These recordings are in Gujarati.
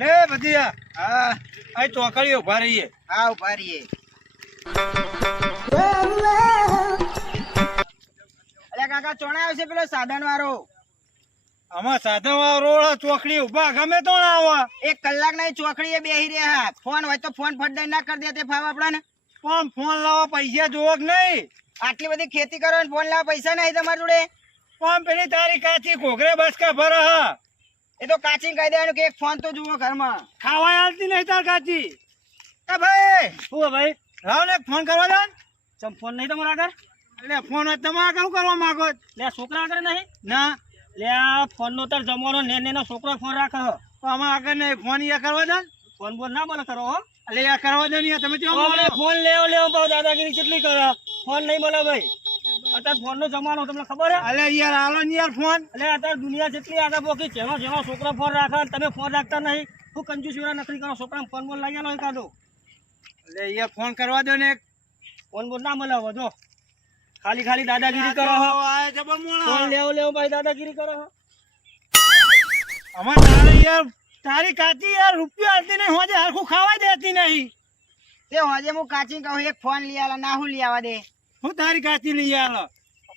અરે ભતીજા હા. આ ચોકડી ઊભા રહીએ. હા ઊભા રહીએ. અલ્યા કાકા ચોણા આવશે પેલો સાધન વાળો આમાં સાધન વાળો ચોકડી ઊભા. ગમે તો ના આવા. એક કલાક ના ચોકડી એ બેહી રહ્યા. ફોન હોય તો ફોન ફટ દઈ ના કરી દે તે ફાવ આપડાને પણ ફોન લાવવા પૈસા જોવો કે નહીં? આટલી બધી ખેતી કરો ને ફોન લાવવા પૈસા નહીં તમારી જોડે. પણ પેલી તારી કાચી ઘોઘરે બસ કે ભરે હા. એ તો કાચી કહી દેવાનું કે એક ફોન તો જુઓ ઘરમાં. ખાવા આવતી નહીં તાર કાચી. એ ભાઈ! શું ભાઈ? રાવ ને એક ફોન કરવા દે ચમ ફોન નહીં તમારા આગળ? એટલે ફોન તમારે શું કરવા માંગો લે છોકરા આગળ નહીં? ના. લે આ ફોન નો તાર જમવાનો ને નેનો છોકરો ફોન રાખે હો. આમાં આગળ નહીં ફોન યા કરવા દે ફોન બોલ ના બોલે કરો હો. એટલે યા કરવા દે ને તમે ફોન લેવો લેવો પાવ દાદાગીરી કેટલી કરો? ફોન નહીં બોલે ભાઈ. અત્યારે ફોન નો જમાનો તમને ખબર હે અલે યાર હાલો ને યાર ફોન. એટલે અત્યારે દુનિયા જેટલી આગળ પોકી જેનો જેનો છોકરો ફોન રાખે અને તમે ફોન રાખતા નહીં હું કંજુ વેરા નકરી કરો છોકરા ફોન બોલ લાગ્યા હોય કાઢો એટલે યાર ફોન કરવા દો ને ફોન બોલ ના મળાવો જો. ખાલી ખાલી દાદાગીરી કરો હો. ફોન લેવો લેવો ભાઈ દાદાગીરી કરો હો. અમાર તારે યાર તારી કાચી યાર રૂપિયા આલતી નહીં હોજે હરખું ખાવા દેતી નહીં. તે હોજે હું કાચી કહું એક ફોન લઈ આલા ના હું લઈ આવા દે. હું તારી કાચી લઈ આલો.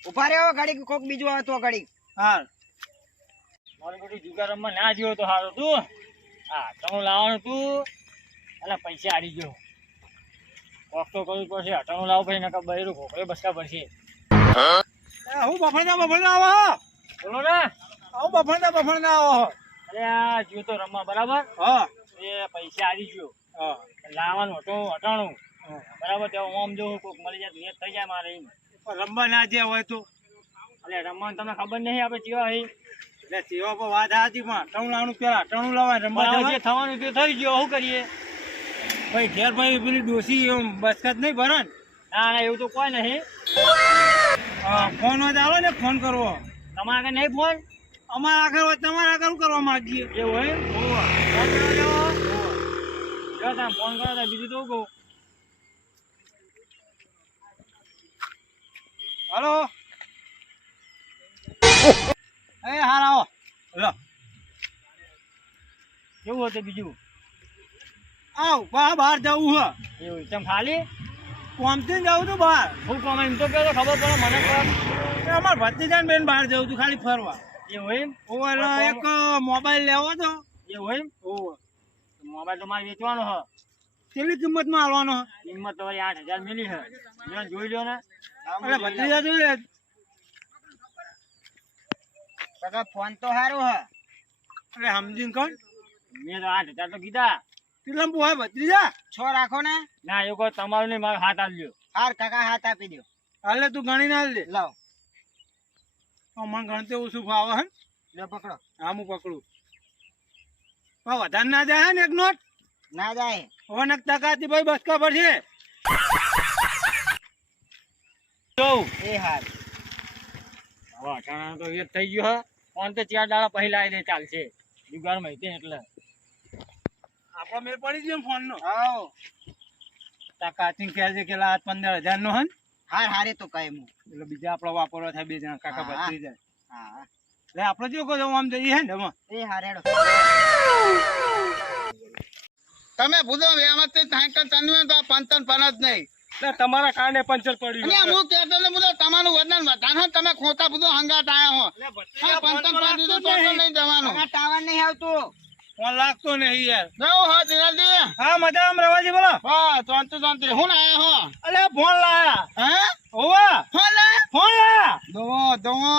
ઊભા રહ્યો ઘડીક કોક બીજું આવે તો ઘડીક. હાલ. મારી બધી જુગાર રમવા ના જીવો તો સારું તું. હા તમે લાવવાનું તું. અને પૈસા હારી ગયો. કોક તો કરવું પડશે અટાણું લાવો પછી નકર બહેરું ખોખરે બસકા પડશે. હું બફણતા બફણતા આવો બોલો ને. આવું બફણતા બફણતા આવો અરે આ જીવ તો રમવા બરાબર? હા. એ પૈસા હારી ગયો. હા. લાવવાનું હતું અટાણું. બરાબર તો ઓમ જો કોક મળી જાય નિયત થઈ જાય મારે રમવા ના જ્યાં હોય તો? એટલે રમવાનું તમને ખબર નહીં આપણે ચેવા હે એટલે ચેવા પર વાત હતી પણ ટણું લાવવાનું પેલા ટણું લાવવા રમવા જે થવાનું તે થઈ ગયો શું કરીએ? ભાઈ ઘેર ભાઈ પેલી ડોસી એમ બસકત નહીં ભરે ના? ના એવું તો કોઈ નહીં. ફોન હોય આવો ને ફોન કરવો. તમારા આગળ નહીં ફોન? અમારા આગળ હોય તમારા આગળ કરવા માંગીએ? એવું હોય? ફોન કરો તો બીજું તો કહું? હલો. એ હાર આવો. લો. કેવું હતું બીજું? આવ બહાર બહાર જવું હે. એવું તેમ ખાલી? કોમથી જવું તું બહાર. હું કોમ એમ તો કહેતો ખબર પડે મને ખબર અમારે ભત્રીજાન બેન બહાર જવું તું ખાલી ફરવા. એવું એમ? એટલે એક મોબાઈલ લેવો તો. એવું એમ? ઓ મોબાઈલ તો મારે વેચવાનો હ. કેટલી કિંમતમાં આવવાનો હ? કિંમત તો વળી આઠ હજાર મિલી હે. જોઈ લો ને. એટલે ભત્રીજા જોઈ લે કાકા ફોન તો હારો હ. અરે સમજીન કોણ મેં તો આઠ હજાર તો કીધા. કેટલા પોહા ભત્રીજા છ રાખો ને. ના એ કોઈ તમારું નહીં મારો હાથ આલ્યો હાર કાકા હાથ આપી દો હાલે તું ગણી ના લે લાવ. મને ગણતે ઓછું ફાવે હે લે પકડો. હા હું પકડું. વધારે ના જાય હે ને એક નોટ? ના જાય. હવે તકાતી ટકાથી ભાઈ બસકા પડશે. જોઉં. એ હાર અટાણા તો એક થઈ ગયો હે. ફોન તો ચાર દાડા પહેલા આવી ચાલશે. જુગાર માહિતી એટલે. આપણો મેળ પડી ગયો ફોન નો આવો ટકાથી ખ્યાલ છે કે પંદર હજાર નો? હન હાર હારે તો કાંઈ હું એટલે બીજા આપણો વાપરવા થાય બે જણા કાકા. બચી જાય હા. એટલે આપણે જો કહો આમ જઈએ હે ને એમાં એ હાર તમે ભૂલો વેમાંથી સાયકલ ચંદવે તો આ પંચન જ નહીં. તમારા કારણે પંચર પડ્યું અને હું કહેતો ને બધો તમારું વજન વધારે. તમે ખોટા બધો હંગાટ આયા હો. હા પંચન પણ દીધું તો નહીં. જવાનું. ટાવર નહીં આવતું. ફોન લાગતો નહીં યાર. જવું હો ધીરાજી હા મજા રવાજી બોલો. હા શાંતિ શાંતિ. હું આયા હો? અલે ફોન લાયા. હે? ફોન લે ફોન લાયા. દવો દવો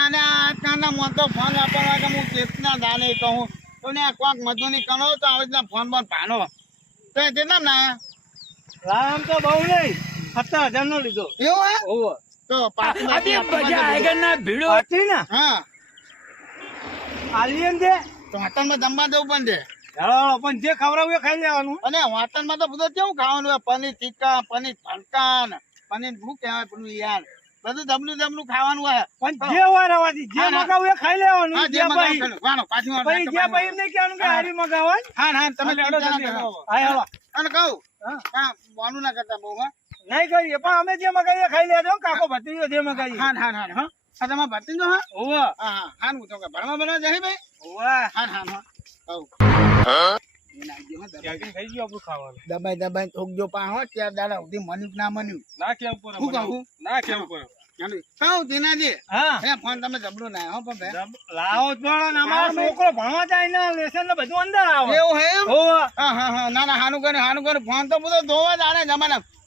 અને આજકાલના મોં તો ફોન વાપરવા કે હું કેટલા દાને કહું. તો ને કોક મજૂરી કરો તો આવી રીતના ફોન બોન પાનો તો કેટલા ના આમ તો બહુ નહીં. સત્તર હજાર નો લીધો. એવું હે? ઓવા. તો પાછી ના ભીડો. હતી ને? હા. આલિયન છે તો હોટલમાં જમવા દેવું પણ છે. હેલો પણ જે ખવડાવું એ ખાઈ લેવાનું. અને હોટલમાં તો બધું કેવું ખાવાનું પનીર ટીકા પનીર ભરતા પનીર શું કહેવાય પેલું યાર? બધું જમનું જમનું ખાવાનું હોય. પણ જે હોય રવાજી જે હા, હા. મગાવું એ ખાઈ લેવાનું. જે ભાઈ વાનો પાછું ભાઈ જે ભાઈ એમને કહેવાનું કે હારી મગાવો હા હા તમે લેડો ના હા, અને કહું હા. વાનું ના કરતા બહુ હા. નહીં કરીએ પણ અમે જે મગાવીએ ખાઈ લેજો હો, કાકો ભત્રીજો જે મગાવીએ. હા હા હા હા. આ તમારા ભત્રીજો હા? ઓવા હા હા. હા હું તો કે ભણવા ભણવા જાય ભાઈ. ઓવા હા હા હા. થઈ દબાઈ દબાઈ ઠોકજો પાહો ત્યાં દાડા સુધી મન્યું ના મન્યું? ના કેવું પડે શું કહું? ના કેવું પડે ના ને અમારો ને ને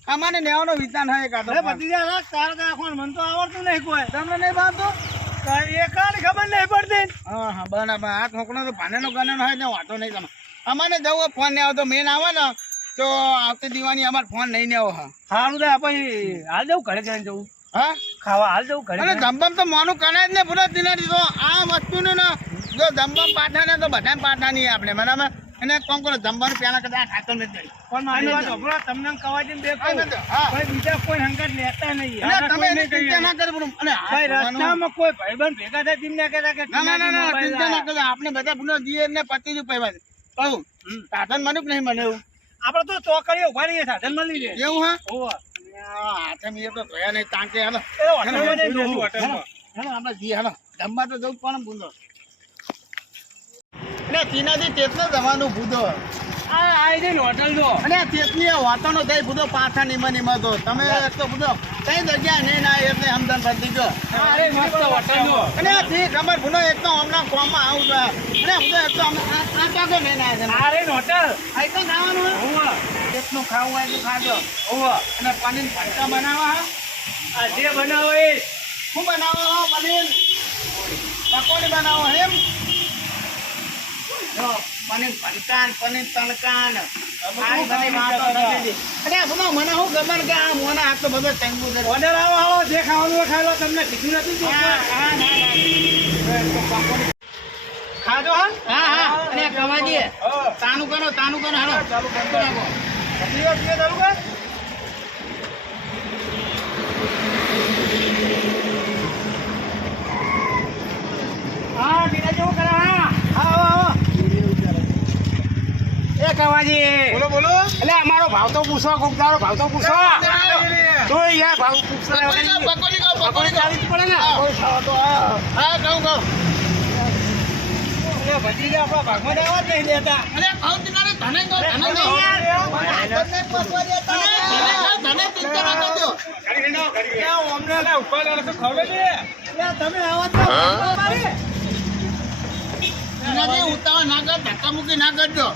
ના ના નેવાનો વિચાર કાઢો ભત્રીજા તારે તો આખું મને તો આવડતું નહીં કોઈ. તમને નહીં ભાવતું? તારે એકાની ખબર નહીં પડતી. હા હા બરાબર. આ છોકરો તો ભાનેનો ગનેનો હોય ને વાંધો નહીં તમે અમારે જવું ફોન ને આવતો. મેન આવે ને તો આવતી દિવાળી અમારે ફોન નહીં ને આવો હા. સારું થાય આપણે હાલ જવું ઘરે કરીને જવું. હા? ખાવા હાલ જવું ઘરે અને જમવામ તો મોનું કરાય જ ને પૂરો દિનારી. તો આ વસ્તુનું ને જો જમવામ પાઠા ને તો બધા પાઠા નહીં આપણે બરાબર? એને કોમ કરો જમવાનું પેલા કદાચ ખાતો નથી પણ મારી વાત સાંભળો, તમને કવાજી બે હા, કહું. નથી. હા. બીજા કોઈ હંગાત લેતા નહીં. એટલે તમે કોઈને ચિંતા ના. કરો અને ભાઈ રસ્તામાં કોઈ ભાઈબંધ ભેગા થાય તેમને કહેતા કે ના ના ના ના ચિંતા ના કરો આપણે બધા પુનઃ જીએ ને પતિ જ કહું? સાધન મને નહીં મને એવું આપણે તો ચોકડીએ ઊભા રહીએ સાધન મળી રહે. એવું હા? હોવે. હાથે મેં તો ગયા નહીં એ હોટલમાં હેલો, આપણે જઈએ હાલો. જમવા તો જવું પણ ભૂંડો એટલે તીનાથી તેટલો જવાનું ભૂંડો આ આઈ જઈને હોટલ જો. અને આ વાતોનો થઈ ભૂંડો પાછા નિમા નિમા તો તમે એક તો ભૂંડો કઈ જગ્યા નહીં ના એટલે સમજણ પડતી ગયો અરે અને થી ખબર ભૂંડો એક તો હમણાં કોમમાં આવું છે. અને ભૂંડો એક તો હમણાં આ- આ નહીં ના છે? આ રે હોટલ? આ તો ખાવાનું. હોવે. કેટલું ખાવું હોય એટલું ખાજો. હોવે. અને પનીર ભટકા બનાવવા. આ જે બનાવો એ. શું બનાવો પનીર? પકોડી બનાવો એમ જો. પનીર ભરકાન પનીર તણકાન. આ. અરે આ મને શું ખબર કે આ મોના હાથ તો બધો તંગુ છે. ઓર્ડર આવો આવો જે ખાવાનું ખાઈ લો. તમને કીધું નથી હા, હા, હા? હા હા. અને આ તાનું કરો તાનું કરો. હાલો. ચાલુ રાખો કેટલી વાર ચાલુ કર. હા બીજા જેવું કરે હા આવો આવો એ કવાજી બોલો બોલો. એટલે અમારો ભાવ તો પૂછો તારો ભાવ તો પૂછો. તો યાર ભાવ પૂછો પકોડી પકોડી. ચાલીસ પડે ને? હા. કહું કહું ભત્રીજા આપણા ભાગમાં તો જ નહીં દેતા. અરે ખાઓ તીનારે ધને કહો, ધને કહો. ધને કહો, ધને ચિંતા ના કરજો. તમે આવા તો તીનાજી ઉતાવળ ના કર, ધક્કા મુક્કી ના કરજો.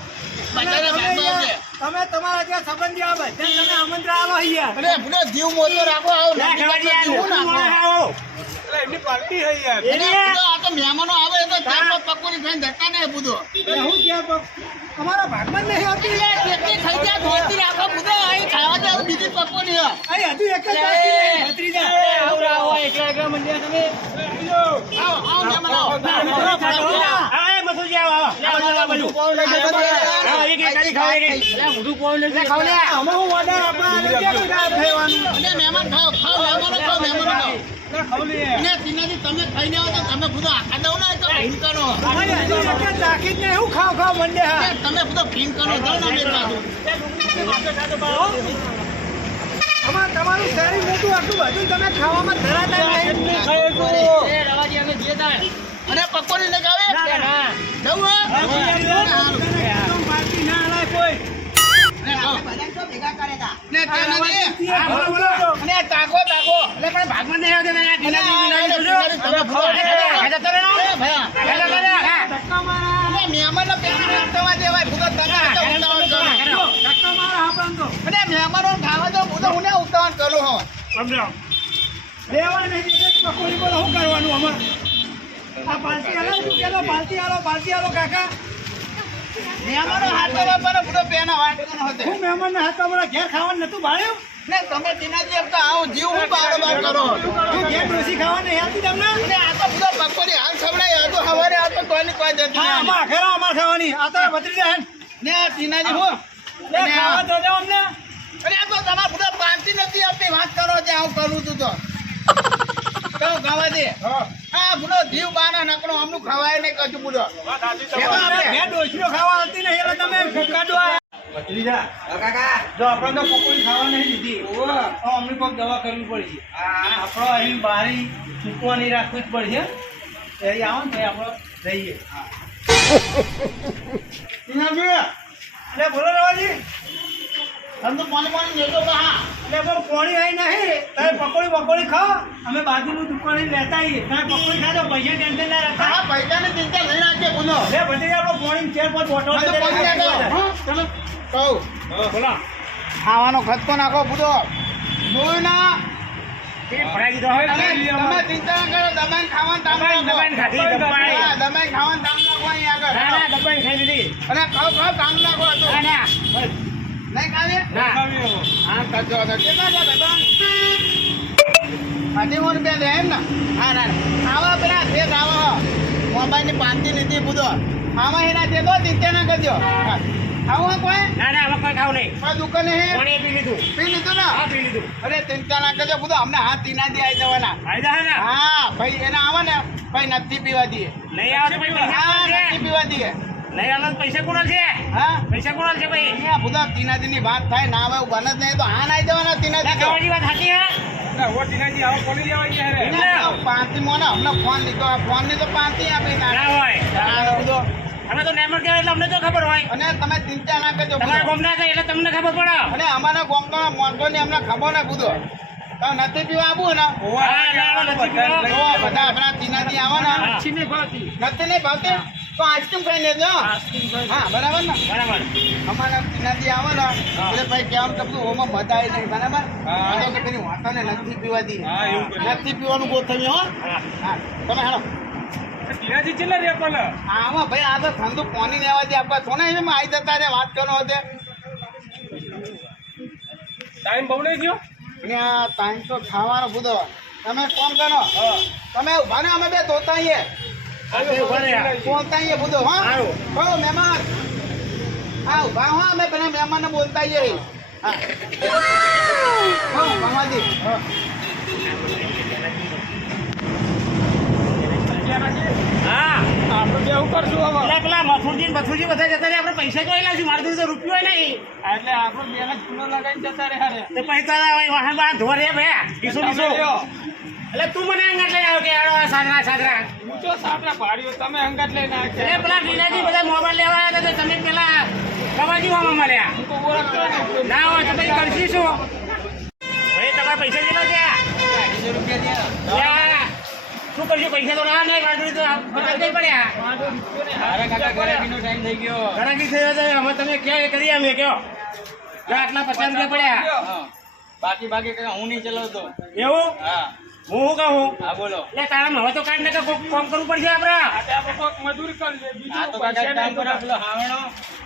તમે ભાગવા આવજે. યાર, તમે તમારા જે સંબંધી આ બધા તમે આમંત્રણ આલો અહીંયા અરે ભૂલો જીવ મોટો રાખો આવો આવો. આ તો મહેમાનો આવે તો ચાર પકોડી ખાઈને જતા નહીં ભૂલો. હું ક્યાં અમારા ભાગમાં નહીં આવતી કેટલી ખાઈ ગયા ધોતી રાખો ભૂલો. અહીં ખાવા દે, બીજી પકોડી અહીં હજુ એક જ બાકી નહીં, આવો, એકલા એકલા મંડ્યા તમે. આવો, આવો મહેમાન આવો. હા, એ મથુરજી આવો, આવો. હા, એક એક કરી એક હું કેમ ના અને મહેમાન તીનાજી તમે ખાઈને આવો તો તમે ભૂલો આખા દઉં ને તો ભીન કરો. અમારી હજુ એક હું ખાવ ખાવ તમે ભૂલો ભીન કરો, જાઓ ને અમે બાજુ. તમારું શરીર મોટું આટલું બધું તમે ખાવામાં ધરાતા નહીં. અને પકોડી ને ખાવે? તો હા, તો હું કરું હો. સમજાવો. દેવા નહીં પકોડી બોલો શું કરવાનું અમારે? આ પાલસી હાલો, શું કહેલો? પાલટી હાલો, પાલટી હાલો, કાકા. મહેમાનો હાથ વાપરો, ભૂલો પેના વાટકોનો હતો. હું મહેમાનને હાથ અમારા ઘેર ખાવાનું નતું ભાળ્યું? ને તમે તીનાજી એમ તો આવો જીવ હું બાર બાર કરો તું ઘેર ડોસી ખાવા નહીં આવતી તમને? અને આ તો હાલ ખવડાય આ તો હવારે આ તો કોઈની કોઈ જતી હા. અમારા ઘરે ખાવાની. આ તો હે ને. ને તીનાજી હું ખાવા તો દો અમને. અરે આ તો તમારે બધો પાંચી નથી આપતી વાત કરો છે આવું કરું તું તો કહું ખાવા દે હા બોલો જીવ બાના નકરો અમનું ખવાય નહીં કશું અમારે ઘેર ડોસીઓ ખાવા આવતી નહીં એટલે તમે કાઢો આ. ભત્રીજા, જો આપણે તો પકોડી ખાવા નહીં દીધી. અમને કોઈક દવા કરવી પડશે. આપણો અહીં બારી ચૂકવાની રાખવી જ પડશે. એ આવો ને આપણે જઈએ એટલે બોલો રવાજી. તમે તો પાણી પાણી લેજો હા એટલે પણ પોણી આવી નહીં. તમે પકોડી પકોડી ખાઓ. અમે બાજુનું દુકાને લેતા આવીએ. તમે પકોડી ખાજો પૈસા ટેન્શન ના રાખતા. હા પૈસાની ચિંતા નહીં રાખજે બોલો. લે બધી આપણે પોણી ચાર પાંચ બોટલ આ તો પાણી લેતો હા, તમે કહું. બોલો. ખાવાનો ખર્ચો નાખો બુધો જોયું ના ભરાઈ દીધો હોય અને તમે ચિંતા ના કરો દબાઈને ખાવાનું તામ. દબાઈ. ખાવાનું તામ નાખો અહીં આગળ. ના ના દબાઈ ખાઈ લીધી. અને ખાવ ખાવ તામ નાખો આ તો. ના ના નહીં ખાવી? ના હા, કરજો. કેટલા છે રૂપિયા એમ ને? હા, ના. આવા પેલા ભેગ આવા હો. મોબાઈલની પાંચથી લીધી બુધો. આમાં એના દેખો ચિંતા ના કરજો હા. આવું કોઈ ના ના કોઈ ખાવ નહીં કોઈ દુકાને હે પાણી પી લીધું પી લીધું ને હા પી લીધું અરે ચિંતા ના કરજો બધું અમને હાથ તીના દી આવી જવાના ફાયદા હે ને હા ભાઈ એના આવે ને ભાઈ નથી પીવા દઈએ નહીં આવે ભાઈ હા નથી પીવા દઈએ નહીં આવે પૈસા કોણ છે? હા? પૈસા કોણ છે ભાઈ? અહીંયા બધા તીનાજી ની વાત થાય ના આવે બને જ નહીં તો હા નાઈ દેવાના તીનાજી ખાવાની વાત સાચી હે? પાંચથી મોને અમને ફોન લીધો આ ફોનની તો પાંચથી આપી ના ના હોય બધો. અમે તો નેમર કહેવાય એટલે અમને તો ખબર હોય. અને તમે ચિંતા ના કરજો તમારા. ગોમના થાય એટલે તમને ખબર પડે. અને અમારા ગોમમાં મોંઘો ને અમને ખબર ને બુધો. નથી પીવા આવું ને? ના, બધા આપણા તીનાજી આવો ને નથી નહીં ભાવતી? તો આઈસ્ક્રીમ ખાઈ લેજો. હા બરાબર ને? બરાબર. અમારા પીનાથી આવે ને એટલે ભાઈ કેમ તમને ઓમાં મજા આવી જાય બરાબર? આ તો પેલી વાતાને નથી પીવા દી નથી પીવાનું ગોઠવ્યું હો? હા. હા તમે હાલો. આમાં ભાઈ આ તો ઠંડુ પાણી સોના એમ આવી જતા રે વાત કરવાનો હતો ટાઈમ બહુ નહીં ગયો અને આ ટાઈમ તો ખાવાનો બધો. તમે કોમ કરો. તમે ઊભા ને અમે બે ધોતા રહ્યા. બોલતા આવીએ બધો હા. હો મહેમાન. હા ઊભા હો અમે પેલા મહેમાનને બોલતા આવીએ હા. હો ભમાજી હા. આપણે બે કરશું હવે? એટલે પેલા મથુરજી ને બધા જતા રહ્યા. આપણે પૈસા જોઈ લાવશું મારી જોડે તો રૂપિયો નહીં. એટલે આપણે બે જ ચૂનો લગાવીને જતા રહ્યા રે પૈસા લાવે, વાહન વાહન ધોવા રે બે. ઈસુ. એટલે તું મને અંગાત લઈ આવ્યો કે આડો સાદરા સાદરા હું તો સાદરા પાડ્યો તમે અંગત લઈને એ પેલા ટીનાજી બધા મોબાઈલ લેવા આવ્યા હતા તો તમે પેલા કવાજી મામા મળ્યા. તો ઓળખતો ના હોય તો પછી કરશી શું? ભાઈ તમારા પૈસા કેટલા છે યા, શું કરજો પૈસા તો ના નહીં મારી જોડે તો બધા થઈ પડ્યા ઘરાકી થયો તો અમે તમે ક્યાં એ કરી અમે કયો? આટલા પચાસ રૂપિયા પડ્યા. બાકી બાકી હું નહીં ચલાવતો. એવું? હા. હું શું કહું હા? બોલો. એટલે તારા હવે તો કાંઈ નાખે કોક કામ કરવું પડશે આપડે. આપણે કોઈક મજૂરી કરી બીજું તો પૈસા કામ નહીં. કરો હાવણો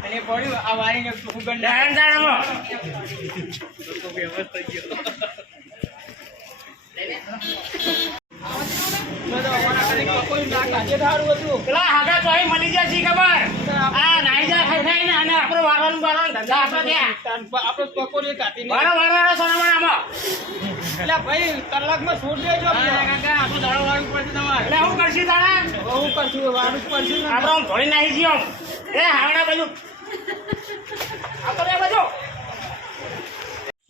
અને પડ્યું આ સુગંધ ડાયન દાડામાં કોઈ ના ધારું હતું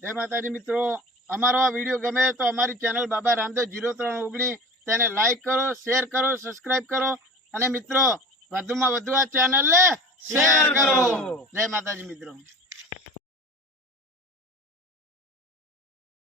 જાય માતાજી મિત્રો, અમારો આ વીડિયો ગમે તો અમારી ચેનલ બાબા રામદેવ જીરો ત્રણ ઓગણીસ તેને લાઈક કરો શેર કરો સબસ્ક્રાઈબ કરો. અને મિત્રો વધુમાં વધુ આ ચેનલ ને શેર કરો. જય માતાજી મિત્રો.